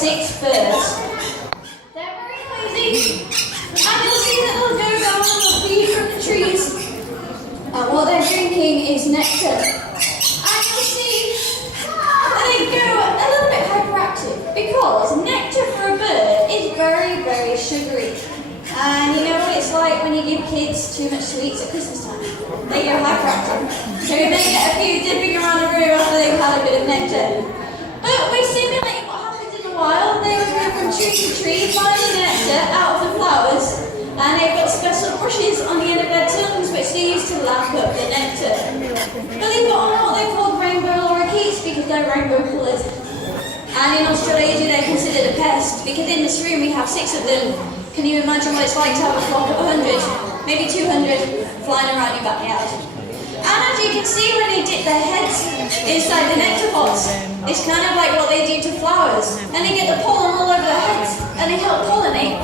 6 birds. They're very lazy, and you'll see that they'll go down and they'll feed from the trees. And what they're drinking is nectar. And you'll see that they go a little bit hyperactive because nectar for a bird is very, very sugary. And you know what it's like when you give kids too much sweets at Christmas time? They go hyperactive. So you may get a few dipping around the room after they've had a bit of nectar. But we simulate what happens in the wild. They would go from tree to tree, finding nectar out of the flowers. And they've got special brushes on the end of their tongues which they use to lap up the nectar. Believe it or not, they're called rainbow lorikets because they're rainbow colours. And in Australasia they're considered a pest because in this room we have 6 of them. Can you imagine what it's like to have a flock of 100, maybe 200 flying around your backyard? And as you can see when they dip their heads inside the nectar pots, it's kind of like what they do to flowers. And they get the pollen all over their heads and they help pollinate.